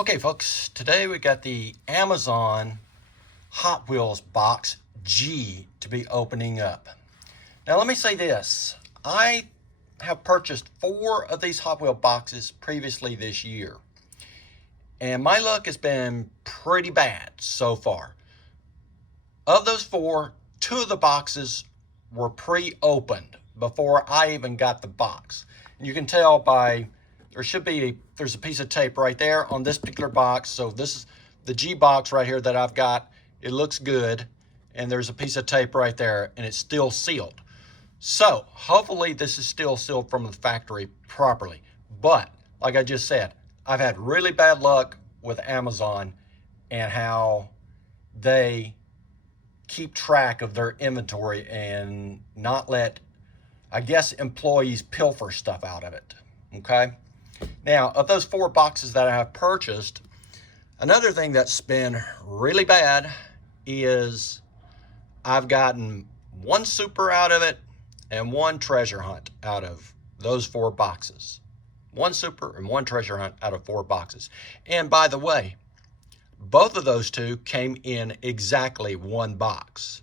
Okay, folks, today we got the Amazon Hot Wheels Box G to be opening up. Now, let me say this. I have purchased 4 of these Hot Wheel boxes previously this year, and my luck has been pretty bad so far. Of those 4, 2 of the boxes were pre-opened before I even got the box. And you can tell by there's a piece of tape right there on this particular box. So this is the G box right here that I've got. It looks good. And there's a piece of tape right there and it's still sealed. So hopefully this is still sealed from the factory properly. But like I just said, I've had really bad luck with Amazon and how they keep track of their inventory and not let, I guess, employees pilfer stuff out of it. Okay. Now, of those 4 boxes that I have purchased, another thing that's been really bad is I've gotten 1 super out of it and 1 treasure hunt out of those 4 boxes. 1 super and 1 treasure hunt out of 4 boxes. And by the way, both of those 2 came in exactly 1 box.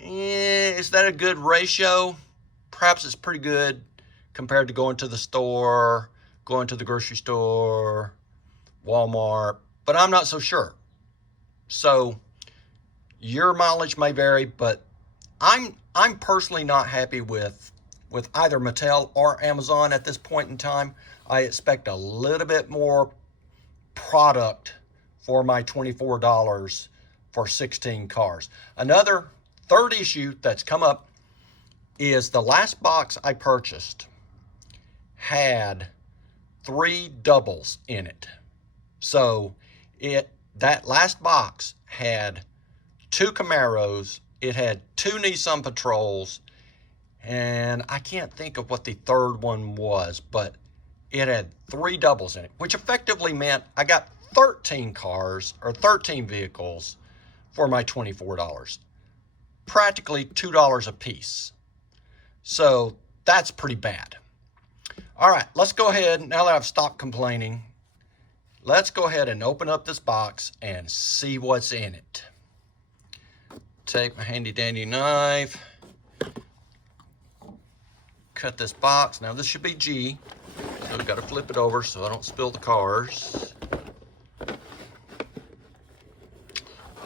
Is that a good ratio? Perhaps it's pretty good compared to going to the store, going to the grocery store, Walmart, but I'm not so sure. So your mileage may vary, but I'm personally not happy with either Mattel or Amazon at this point in time. I expect a little bit more product for my $24 for 16 cars. Another third issue that's come up is the last box I purchased had 3 doubles in it. So that last box had 2 Camaros, it had 2 Nissan Patrols, and I can't think of what the third one was, but it had 3 doubles in it, which effectively meant I got 13 cars or 13 vehicles for my $24. Practically $2 a piece. So that's pretty bad. All right, let's go ahead, now that I've stopped complaining, let's go ahead and open up this box and see what's in it. Take my handy dandy knife, cut this box. Now this should be G, so we've got to flip it over so I don't spill the cars.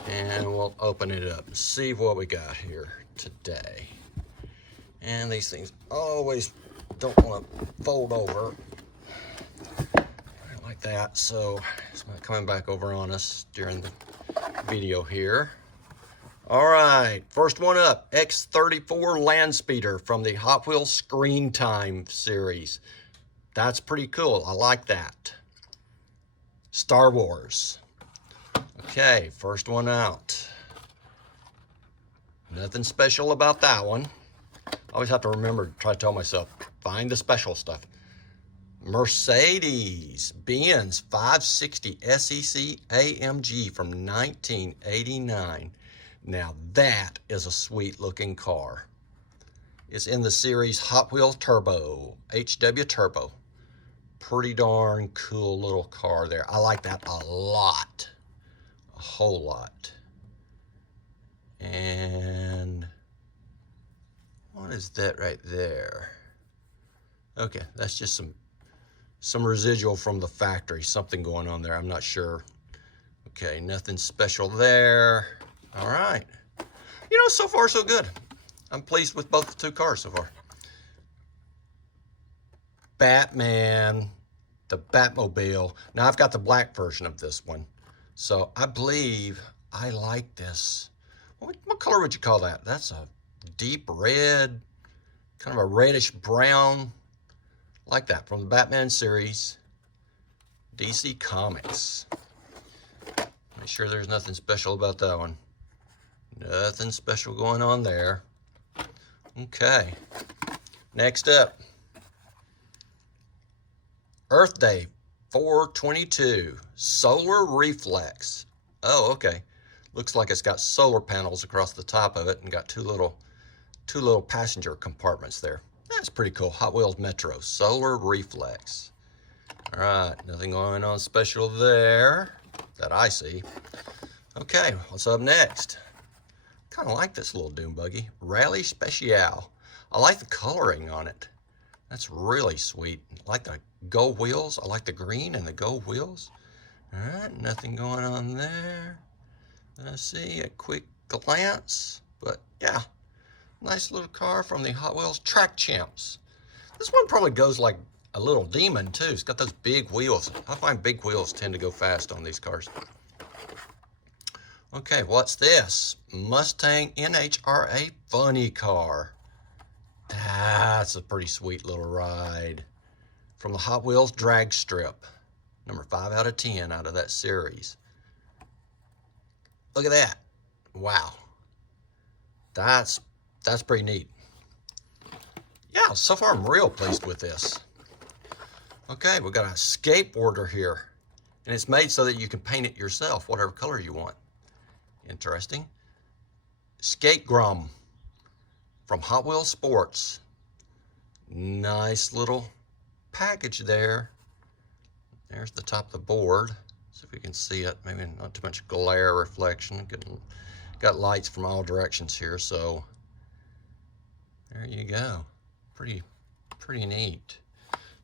And we'll open it up and see what we got here today. And these things always don't want to fold over like that, so it's not coming back over on us during the video here. All right, first one up, X34 Landspeeder from the Hot Wheels Screen Time series. That's pretty cool. I like that. Star Wars. Okay, first one out. Nothing special about that one. I always have to remember to try to tell myself, find the special stuff. Mercedes-Benz 560 SEC AMG from 1989. Now that is a sweet looking car. It's in the series Hot Wheels Turbo, HW Turbo. Pretty darn cool little car there. I like that a lot, a whole lot. And what is that right there? Okay, that's just some residual from the factory, something going on there, I'm not sure. Okay, nothing special there. All right. You know, so far so good. I'm pleased with both the 2 cars so far. Batman, the Batmobile. Now I've got the black version of this one. So I believe I like this. What color would you call that? That's a deep red, kind of a reddish brown, like that, from the Batman series, DC Comics. Make sure there's nothing special about that one. Nothing special going on there. Okay, next up, Earth Day 422 Solar Reflex. Oh, okay. Looks like it's got solar panels across the top of it and got two little passenger compartments there. That's pretty cool. Hot Wheels Metro Solar Reflex. All right, nothing going on special there that I see. Okay, what's up next? Kind of like this little dune buggy, Rally Special. I like the coloring on it. That's really sweet. I like the gold wheels. I like the green and the gold wheels. All right, nothing going on there. I see a quick glance, but yeah, nice little car from the Hot Wheels Track Champs. This one probably goes like a little demon too. It's got those big wheels. I find big wheels tend to go fast on these cars. Okay, what's this? Mustang NHRA Funny Car. That's a pretty sweet little ride. From the Hot Wheels Drag Strip. Number 5 out of 10 out of that series. Look at that. Wow. That's pretty neat. Yeah, so far I'm real pleased with this. Okay, we got a skateboarder here. And it's made so that you can paint it yourself, whatever color you want. Interesting. Skate Grum from Hot Wheels Sports. Nice little package there. There's the top of the board. See if we can see it. Maybe not too much glare reflection. Got lights from all directions here, so there you go. Pretty neat.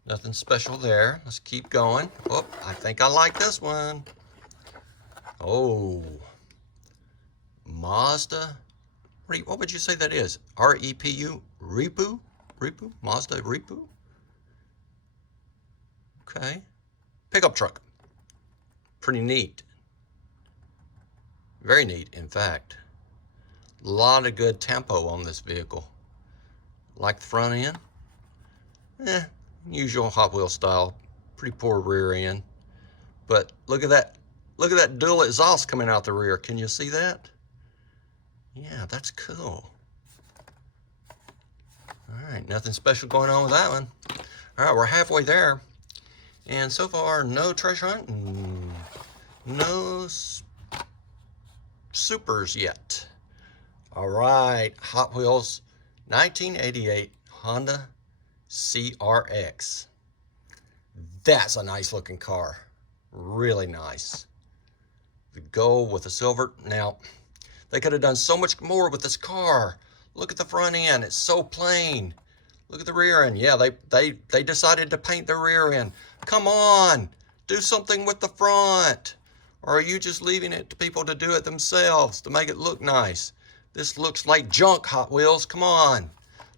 Nothing special there. Let's keep going. Oh, I think I like this one. Oh, Mazda. What would you say that is? R-E-P-U? Repu? Repu? Mazda Repu? Okay. Pickup truck. Pretty neat. Very neat, in fact. A lot of good tempo on this vehicle. Like the front end. Usual Hot Wheels style. Pretty poor rear end. But look at that. Look at that dual exhaust coming out the rear. Can you see that? Yeah, that's cool. All right, nothing special going on with that one. All right, we're halfway there. And so far, no treasure hunt, no supers yet. All right, Hot Wheels 1988 Honda CRX. That's a nice looking car. Really nice. The gold with the silver. Now, they could have done so much more with this car. Look at the front end. It's so plain. Look at the rear end. Yeah, they decided to paint the rear end. Come on. Do something with the front. Or are you just leaving it to people to do it themselves to make it look nice? This looks like junk, Hot Wheels. Come on.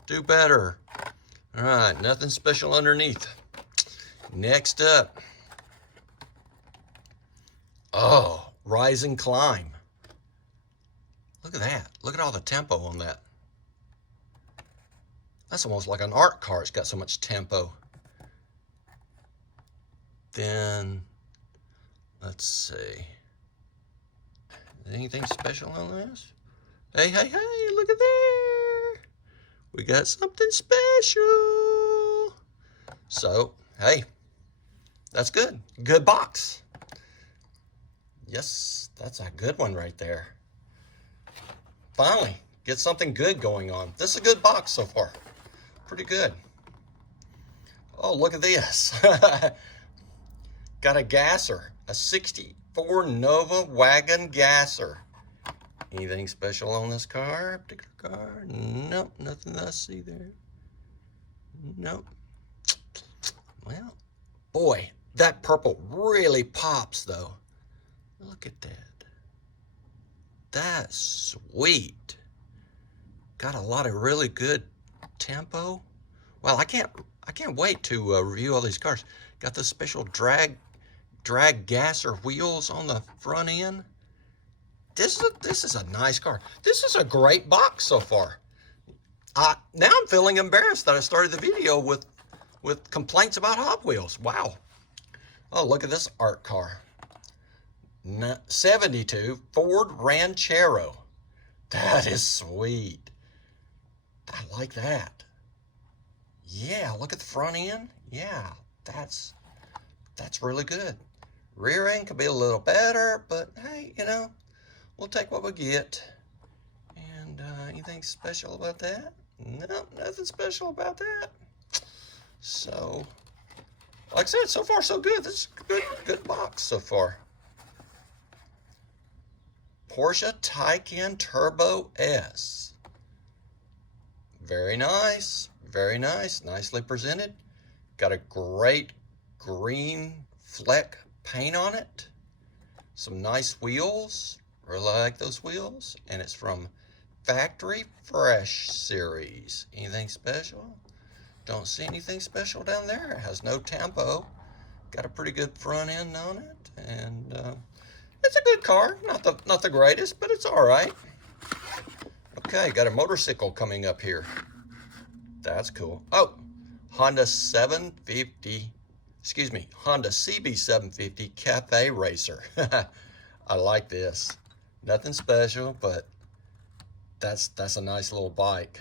Do better. All right, nothing special underneath. Next up. Oh, Rise and Climb. Look at that. Look at all the tempo on that. That's almost like an art car. It's got so much tempo. Then, let's see. Anything special on this? Hey, hey, hey, look at there. We got something special. So, hey, that's good. Good box. Yes, that's a good one right there. Finally, get something good going on. This is a good box so far. Pretty good. Oh, look at this. Got a gasser, a 64 Nova wagon gasser. Anything special on this car, particular car? Nope, nothing that I see there. Nope. Well, boy, that purple really pops though. Look at that. That's sweet. Got a lot of really good tempo. Well, I can't wait to review all these cars. Got the special drag gasser wheels on the front end. This is a nice car. This is a great box so far. Now I'm feeling embarrassed that I started the video with complaints about Hot Wheels. Wow. Oh, look at this art car. 72 Ford Ranchero. That is sweet. I like that. Yeah, look at the front end. Yeah, that's really good. Rear end could be a little better, but hey, you know, we'll take what we get. And anything special about that? Nope, nothing special about that. So, Like I said, so far so good. This is a good box so far. Porsche Taycan Turbo S. Very nice. Very nice. Nicely presented. Got a great green fleck paint on it. Some nice wheels. Really like those wheels. And it's from Factory Fresh series. Anything special? Don't see anything special down there. It has no tampo. Got a pretty good front end on it. And it's a good car. Not the greatest, but it's all right. Okay, got a motorcycle coming up here. That's cool. Oh, Honda 750, excuse me, Honda CB750 Cafe Racer. I like this. Nothing special, but that's a nice little bike.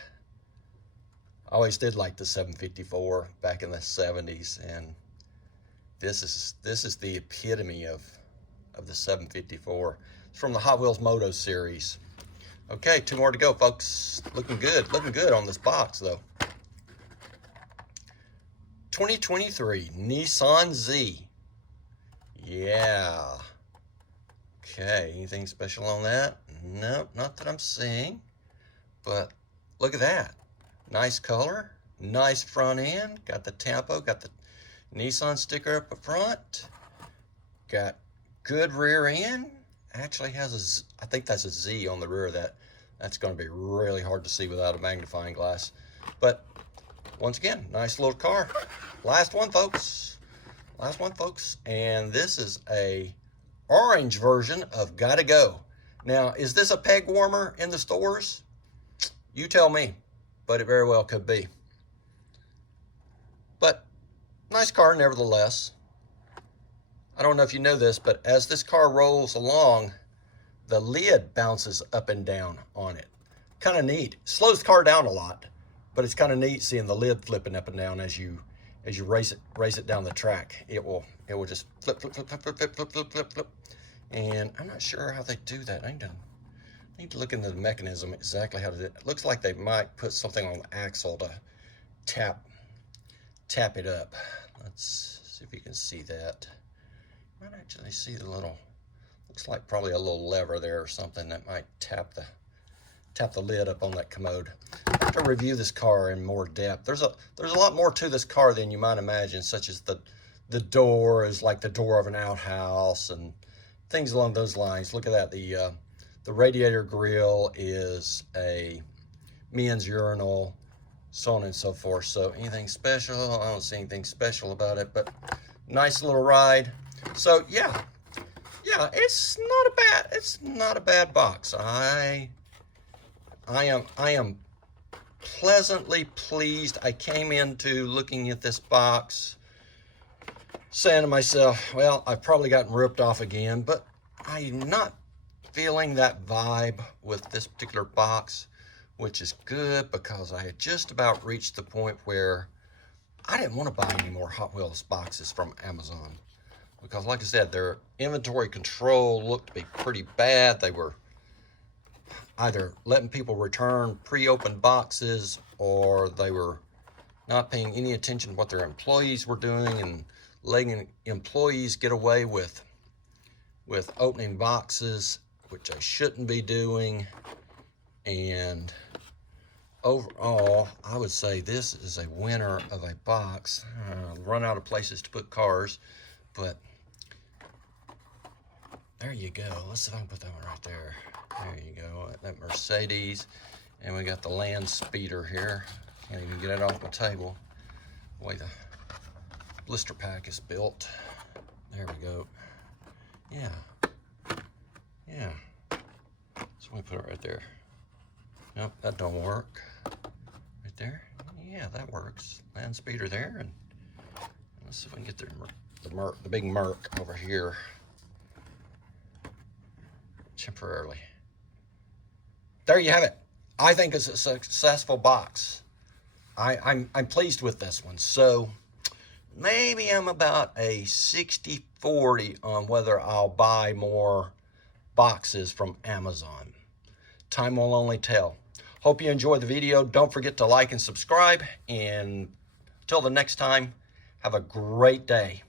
I always did like the 754 back in the 70s, and this is the epitome of the 754. It's from the Hot Wheels Moto series. Okay, 2 more to go, folks. Looking good on this box, though. 2023 Nissan Z. Yeah. Okay, anything special on that? Nope, not that I'm seeing. But look at that. Nice color, nice front end. Got the tampo, got the Nissan sticker up front. Got good rear end. Actually has I think that's a Z on the rear of that. That's going to be really hard to see without a magnifying glass. But once again, nice little car. Last one, folks. Last one, folks. And this is a orange version of Gotta Go. Now, is this a peg warmer in the stores? You tell me, but it very well could be. But nice car nevertheless. I don't know if you know this, but as this car rolls along, the lid bounces up and down on it. Kind of neat. Slows the car down a lot, but it's kind of neat seeing the lid flipping up and down as you race it down the track. It will just flip. And I'm not sure how they do that. I need to look into the mechanism exactly how to do it. It looks like they might put something on the axle to tap it up. Let's see if you can see that. Might actually see the little, looks like probably a little lever there or something that might tap the lid up on that commode. I have to review this car in more depth. There's a lot more to this car than you might imagine, such as the door is like the door of an outhouse and things along those lines. Look at that. The radiator grill is a men's urinal, so on and so forth. So anything special? I don't see anything special about it, but nice little ride. So yeah, it's not a bad box. I am pleasantly pleased. I came into looking at this box saying to myself, well, I've probably gotten ripped off again, but I'm not feeling that vibe with this particular box, which is good because I had just about reached the point where I didn't want to buy any more Hot Wheels boxes from Amazon. Because like I said, their inventory control looked to be pretty bad. They were either letting people return pre-opened boxes, or they were not paying any attention to what their employees were doing and letting employees get away with opening boxes, which they shouldn't be doing. And overall, I would say this is a winner of a box. Run out of places to put cars, but there you go. Let's see if I can put that one right there. There you go. That Mercedes. And we got the Land Speeder here. Can't even get it off the table. The way the blister pack is built. There we go. Yeah. Yeah. So we put it right there. Nope, that don't work. Right there. Yeah, that works. Land Speeder there. And let's see if we can get the big Merc over here. Temporarily. There you have it. I think it's a successful box. I'm pleased with this one. So maybe I'm about a 60-40 on whether I'll buy more boxes from Amazon. Time will only tell. Hope you enjoyed the video. Don't forget to like and subscribe. And until the next time, Have a great day.